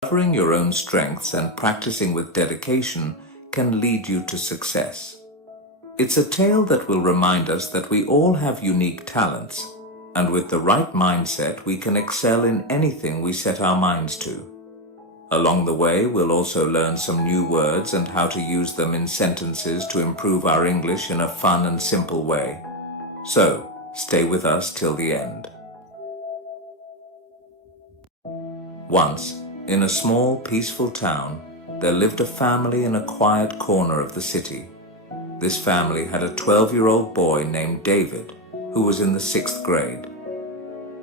Discovering your own strengths and practicing with dedication can lead you to success. It's a tale that will remind us that we all have unique talents, and with the right mindset, we can excel in anything we set our minds to. Along the way, we'll also learn some new words and how to use them in sentences to improve our English in a fun and simple way. So, stay with us till the end. Once, in a small, peaceful town, there lived a family in a quiet corner of the city. This family had a 12-year-old boy named David, who was in the 6th grade.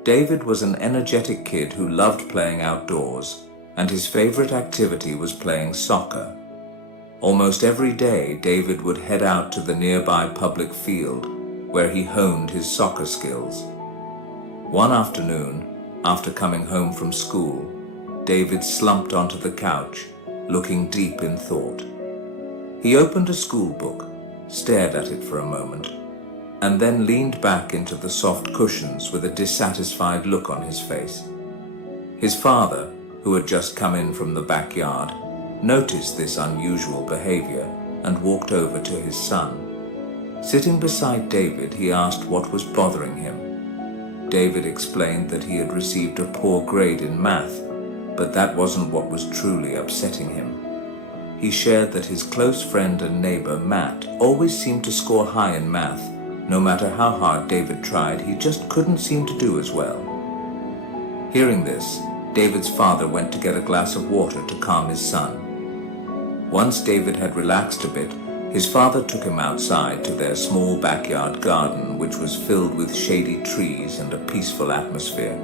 David was an energetic kid who loved playing outdoors, and his favorite activity was playing soccer. Almost every day, David would head out to the nearby public field, where he honed his soccer skills. One afternoon, after coming home from school, David slumped onto the couch, looking deep in thought. He opened a school book, stared at it for a moment, and then leaned back into the soft cushions with a dissatisfied look on his face. His father, who had just come in from the backyard, noticed this unusual behavior and walked over to his son. Sitting beside David, he asked what was bothering him. David explained that he had received a poor grade in math, but that wasn't what was truly upsetting him. He shared that his close friend and neighbor, Matt, always seemed to score high in math. No matter how hard David tried, he just couldn't seem to do as well. Hearing this, David's father went to get a glass of water to calm his son. Once David had relaxed a bit, his father took him outside to their small backyard garden, which was filled with shady trees and a peaceful atmosphere.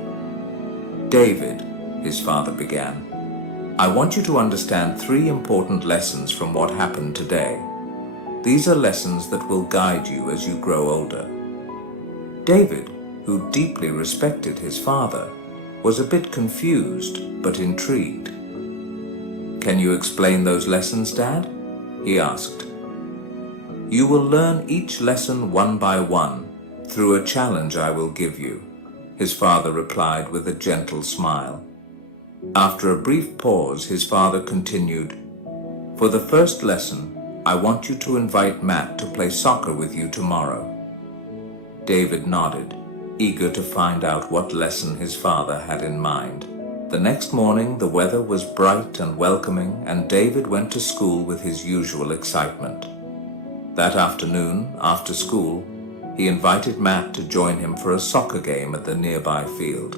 "David," his father began, "I want you to understand 3 important lessons from what happened today. These are lessons that will guide you as you grow older." David, who deeply respected his father, was a bit confused but intrigued. "Can you explain those lessons, Dad?" he asked. "You will learn each lesson one by one through a challenge I will give you," his father replied with a gentle smile. After a brief pause, his father continued, "For the first lesson, I want you to invite Matt to play soccer with you tomorrow." David nodded, eager to find out what lesson his father had in mind. The next morning, the weather was bright and welcoming, and David went to school with his usual excitement. That afternoon, after school, he invited Matt to join him for a soccer game at the nearby field.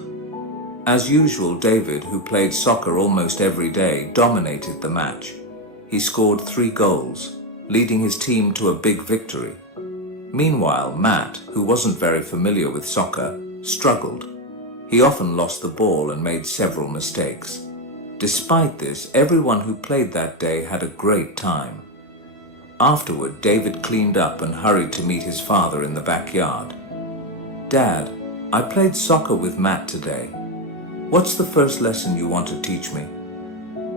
As usual, David, who played soccer almost every day, dominated the match. He scored 3 goals, leading his team to a big victory. Meanwhile, Matt, who wasn't very familiar with soccer, struggled. He often lost the ball and made several mistakes. Despite this, everyone who played that day had a great time. Afterward, David cleaned up and hurried to meet his father in the backyard. "Dad, I played soccer with Matt today. What's the first lesson you want to teach me?"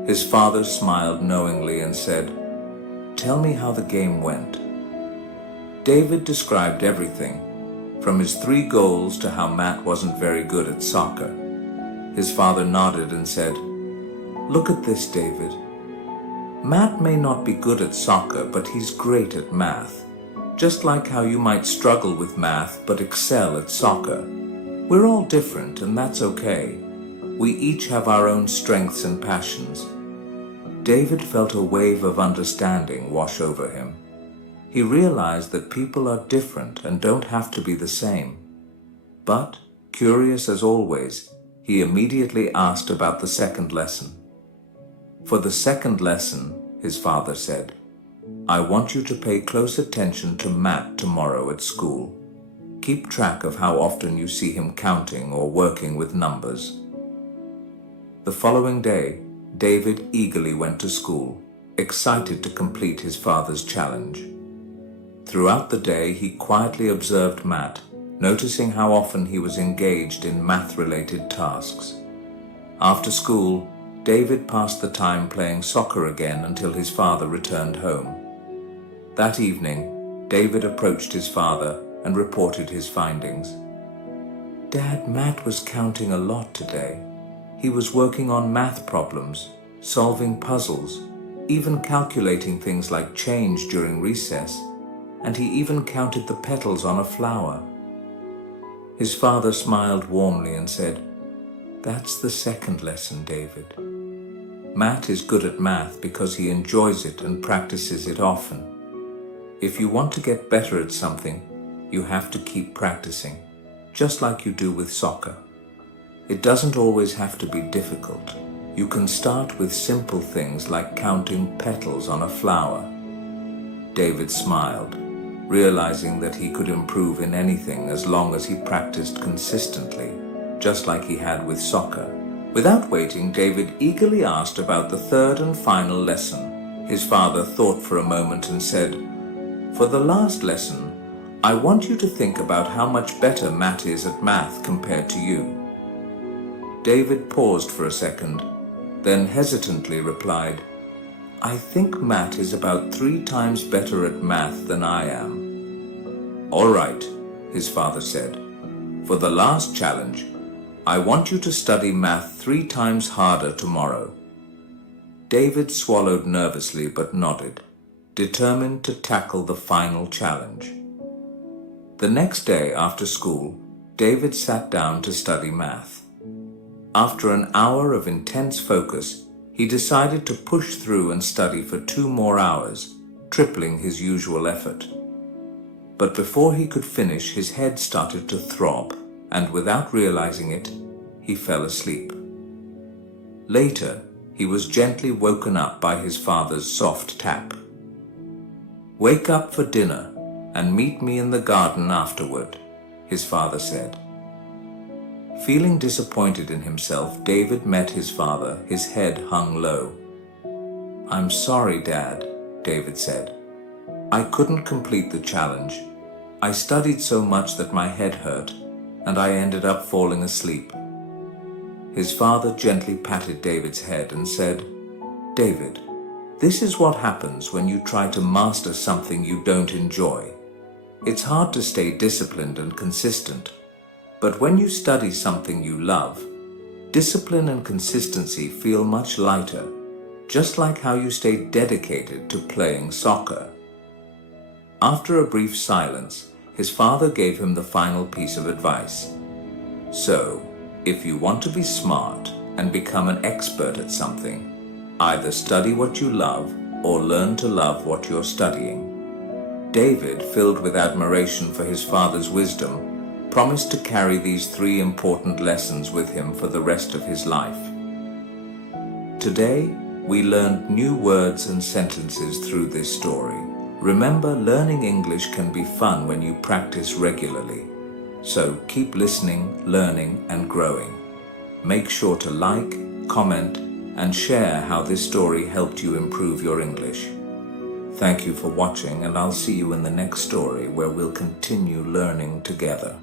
His father smiled knowingly and said, "Tell me how the game went." David described everything, from his 3 goals to how Matt wasn't very good at soccer. His father nodded and said, "Look at this, David. Matt may not be good at soccer, but he's great at math. Just like how you might struggle with math but excel at soccer. We're all different, and that's okay. We each have our own strengths and passions." David felt a wave of understanding wash over him. He realized that people are different and don't have to be the same. But, curious as always, he immediately asked about the second lesson. "For the second lesson," his father said, "I want you to pay close attention to Matt tomorrow at school. Keep track of how often you see him counting or working with numbers." The following day, David eagerly went to school, excited to complete his father's challenge. Throughout the day, he quietly observed Matt, noticing how often he was engaged in math-related tasks. After school, David passed the time playing soccer again until his father returned home. That evening, David approached his father and reported his findings. "Dad, Matt was counting a lot today. He was working on math problems, solving puzzles, even calculating things like change during recess, and he even counted the petals on a flower. His father smiled warmly and said, "That's the second lesson, David. Matt is good at math because he enjoys it and practices it often. If you want to get better at something, you have to keep practicing, just like you do with soccer. It doesn't always have to be difficult. You can start with simple things like counting petals on a flower." David smiled, realizing that he could improve in anything as long as he practiced consistently, just like he had with soccer. Without waiting, David eagerly asked about the third and final lesson. His father thought for a moment and said, "For the last lesson, I want you to think about how much better Matt is at math compared to you." David paused for a second, then hesitantly replied, "I think Matt is about 3 times better at math than I am." "All right," his father said. "For the last challenge, I want you to study math 3 times harder tomorrow." David swallowed nervously but nodded, determined to tackle the final challenge. The next day after school, David sat down to study math. After an hour of intense focus, he decided to push through and study for 2 more hours, tripling his usual effort. But before he could finish, his head started to throb, and without realizing it, he fell asleep. Later, he was gently woken up by his father's soft tap. "Wake up for dinner and meet me in the garden afterward," his father said. Feeling disappointed in himself, David met his father, his head hung low. "I'm sorry, Dad," David said. "I couldn't complete the challenge. I studied so much that my head hurt, and I ended up falling asleep." His father gently patted David's head and said, "David, this is what happens when you try to master something you don't enjoy. It's hard to stay disciplined and consistent. But when you study something you love, discipline and consistency feel much lighter, just like how you stay dedicated to playing soccer." After a brief silence, his father gave him the final piece of advice. "So, if you want to be smart and become an expert at something, either study what you love or learn to love what you're studying." David, filled with admiration for his father's wisdom, promised to carry these 3 important lessons with him for the rest of his life. Today, we learned new words and sentences through this story. Remember, learning English can be fun when you practice regularly. So keep listening, learning, and growing. Make sure to like, comment, and share how this story helped you improve your English. Thank you for watching, and I'll see you in the next story where we'll continue learning together.